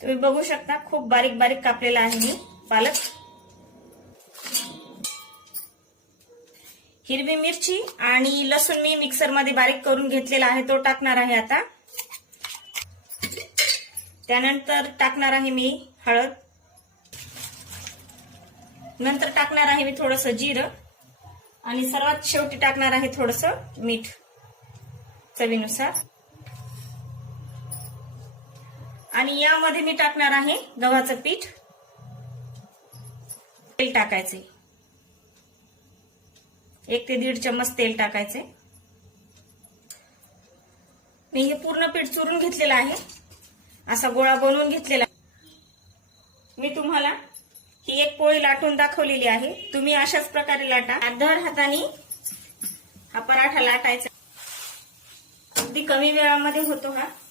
तुम्ही बघू शकता खूप बारीक बारीक कापलेला आहे मी पालक. हिरवी मिरची आणि लसूण मी मिक्सर मध्ये बारीक करून घेतलेला आहे, तो टाकणार आहे आता. त्यानंतर टाकणार आहे मी हळद. नंतर टाकणार आहे मी थोडंसं जिरं आणि सर्वात शेवटी टाकणार आहे थोडंसं मीठ चवीनुसार. आणि यामध्ये मी टाकणार आहे गव्हाचं पीठ. तेल टाकायचे, 1 ते 1.5 चम्मच तेल टाकायचे. मी हे पूर्ण पीठ चुरून घेतलेलं आहे, असा गोळा बनवून घेतलेला. मी तुम्हाला ही एक पोळी लाटून दाखवलेली आहे, तुम्ही अशाच प्रकारे लाटा. धड हाताने हा पराठा लाटायचा. अगदी कमी वेळामध्ये होतो हा